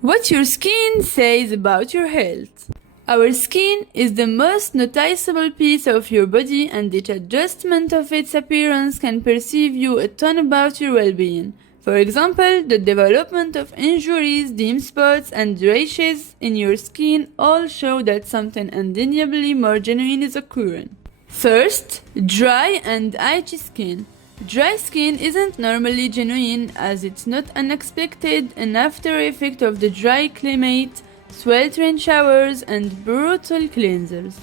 What your skin says about your health. Our skin is the most noticeable piece of your body, and each adjustment of its appearance can perceive you a ton about your well-being. For example, the development of injuries, dim spots, and rashes in your skin all show that something undeniably more genuine is occurring. First, dry and itchy skin. Dry skin isn't normally genuine, as it's not unexpected, an after effect of the dry climate, sweltering showers, and brutal cleansers.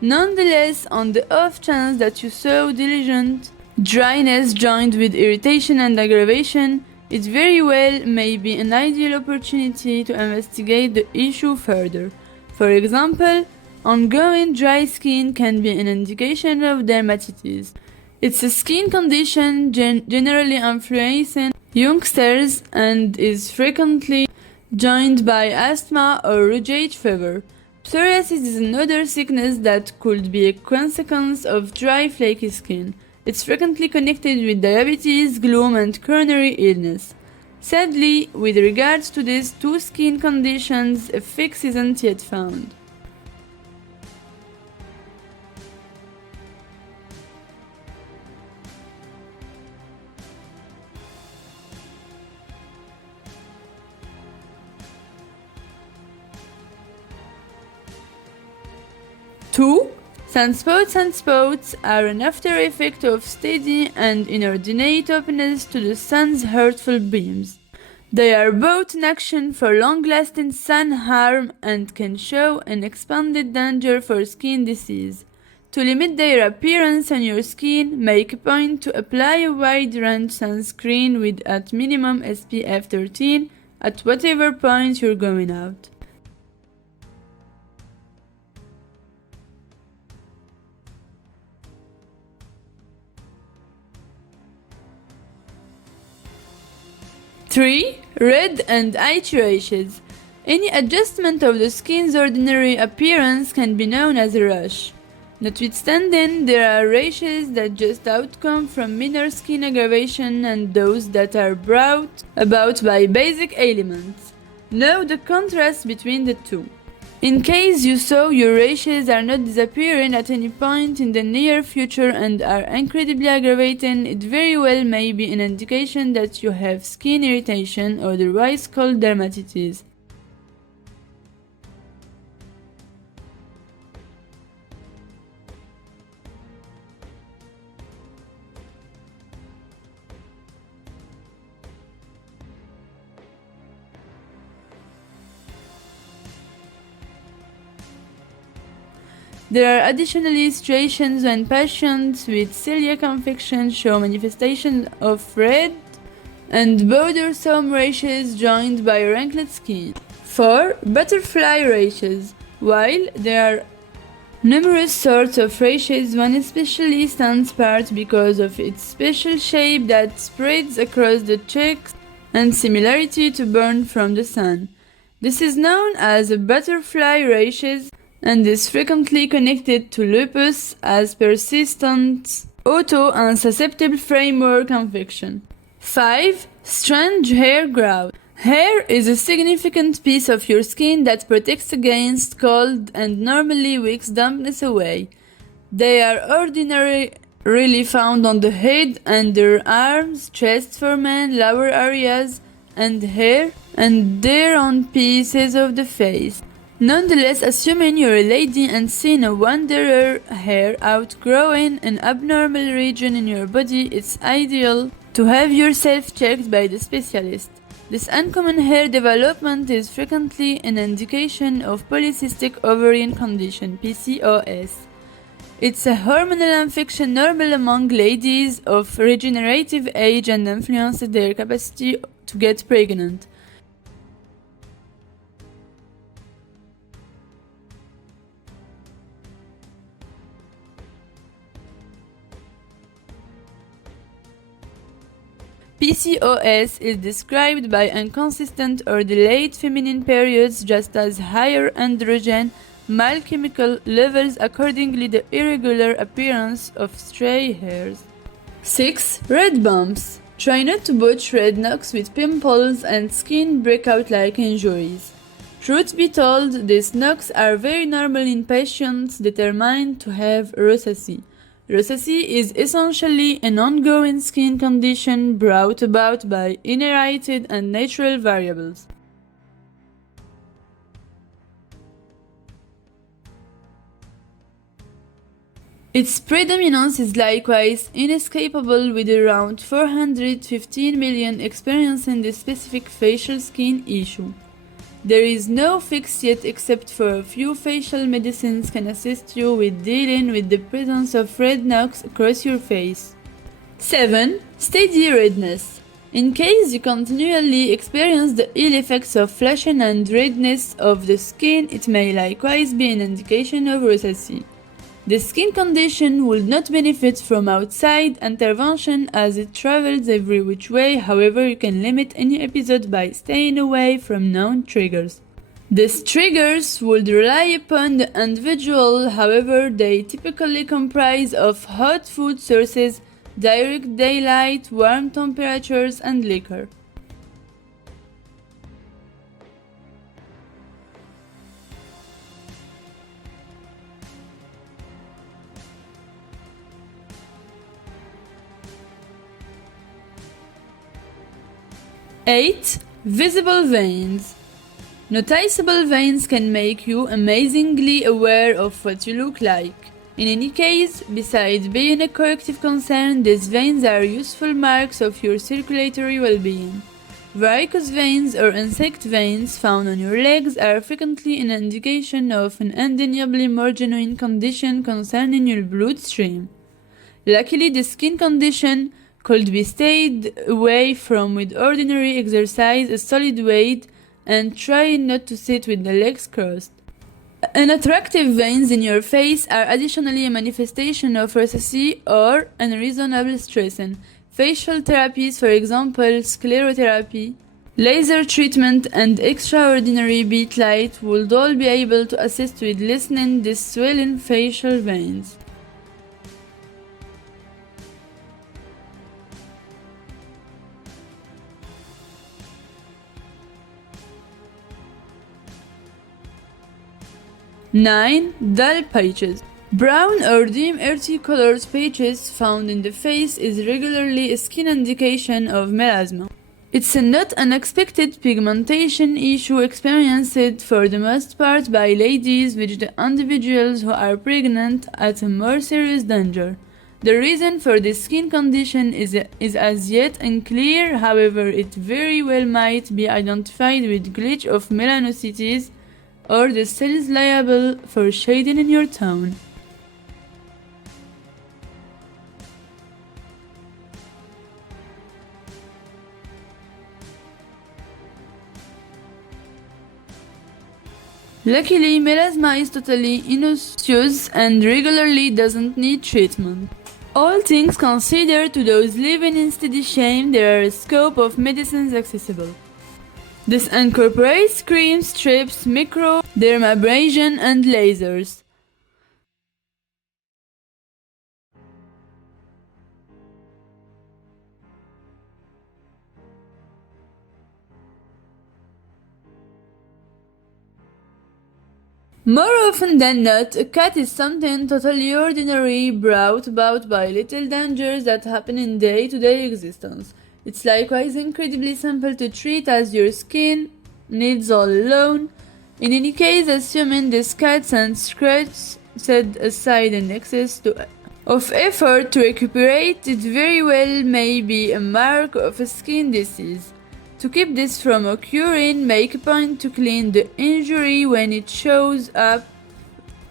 Nonetheless, on the off chance that you saw diligent dryness joined with irritation and aggravation, it very well may be an ideal opportunity to investigate the issue further. For example, ongoing dry skin can be an indication of dermatitis. It's a skin condition generally influencing youngsters and is frequently joined by asthma or rheumatoid fever. Psoriasis is another sickness that could be a consequence of dry, flaky skin. It's frequently connected with diabetes, gloom, and coronary illness. Sadly, with regards to these two skin conditions, a fix isn't yet found. Two, sunspots and spots are an after effect of steady and inordinate openness to the sun's hurtful beams. They are both in action for long-lasting sun harm and can show an expanded danger for skin disease. To limit their appearance on your skin, make a point to apply a wide-range sunscreen with at minimum SPF 13 at whatever point you're going out. Three, red and itchy rashes. Any adjustment of the skin's ordinary appearance can be known as a rash. Notwithstanding, there are rashes that just outcome from minor skin aggravation and those that are brought about by basic ailments. Know the contrast between the two. In case you saw your rashes are not disappearing at any point in the near future and are incredibly aggravating, it very well may be an indication that you have skin irritation, otherwise called dermatitis. There are additionally situations when patients with celiac infection show manifestations of red and bothersome rashes joined by wrinkled skin. 4. Butterfly rashes. While there are numerous sorts of rashes, one especially stands apart because of its special shape that spreads across the cheeks and similarity to burn from the sun. This is known as a butterfly rashes and is frequently connected to lupus as persistent auto-unsusceptible framework infection. 5. Strange hair growth. Hair is a significant piece of your skin that protects against cold and normally wicks dampness away. They are ordinarily found on the head, under arms, chest for men, lower areas, and hair, and there on pieces of the face. Nonetheless, assuming you're a lady and seeing a wanderer hair outgrowing an abnormal region in your body, it's ideal to have yourself checked by the specialist. This uncommon hair development is frequently an indication of polycystic ovarian condition, PCOS. It's a hormonal infection normal among ladies of regenerative age and influences their capacity to get pregnant. PCOS is described by inconsistent or delayed feminine periods, just as higher androgen male chemical levels, accordingly the irregular appearance of stray hairs. 6. Red bumps. Try not to butch red knocks with pimples and skin breakout-like injuries. Truth be told, these knocks are very normal in patients determined to have rosacea. Rosacea is essentially an ongoing skin condition brought about by inherited and natural variables. Its predominance is likewise inescapable, with around 415 million experiencing this specific facial skin issue. There is no fix yet, except for a few facial medicines can assist you with dealing with the presence of red knocks across your face. 7. Steady redness. In case you continually experience the ill effects of flushing and redness of the skin, it may likewise be an indication of rosacea. The skin condition would not benefit from outside intervention as it travels every which way. However, you can limit any episode by staying away from known triggers. These triggers would rely upon the individual. However, they typically comprise of hot food sources, direct daylight, warm temperatures, and liquor. Eight. Visible veins. Noticeable veins can make you amazingly aware of what you look like. In any case, besides being a corrective concern, these veins are useful marks of your circulatory well-being. Varicose veins or insect veins found on your legs are frequently an indication of an undeniably more genuine condition concerning your bloodstream. Luckily, the skin condition could be stayed away from with ordinary exercise, a solid weight, and try not to sit with the legs crossed. Unattractive veins in your face are additionally a manifestation of rosacea or unreasonable stressing. Facial therapies, for example sclerotherapy, laser treatment, and extraordinary beat light would all be able to assist with lessening these swelling facial veins. Nine. Dull patches. Brown or dim earthy colored patches found in the face is regularly a skin indication of melasma. It's a not unexpected pigmentation issue experienced for the most part by ladies, with the individuals who are pregnant at a more serious danger. The reason for this skin condition is as yet unclear. However, it very well might be identified with glitch of melanocytes or the cells liable for shading in your tone. Luckily, melasma is totally innocuous and regularly doesn't need treatment. All things considered, to those living in steady shame, there are a scope of medicines accessible. This incorporates creams, strips, microdermabrasion, and lasers. More often than not, a cut is something totally ordinary brought about by little dangers that happen in day-to-day existence. It's likewise incredibly simple to treat, as your skin needs all alone. In any case, assuming these cuts and scratches set aside an excess of effort to recuperate, it very well may be a mark of a skin disease. To keep this from occurring, make a point to clean the injury when it shows up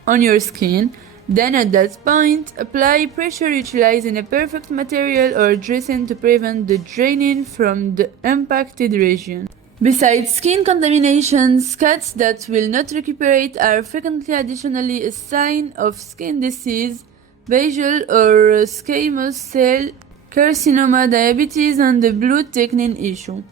on your skin. Then at that point, apply pressure utilizing a perfect material or dressing to prevent the draining from the impacted region. Besides skin contaminations, cuts that will not recuperate are frequently additionally a sign of skin disease, basal or squamous cell carcinoma, diabetes, and the blood thickening issue.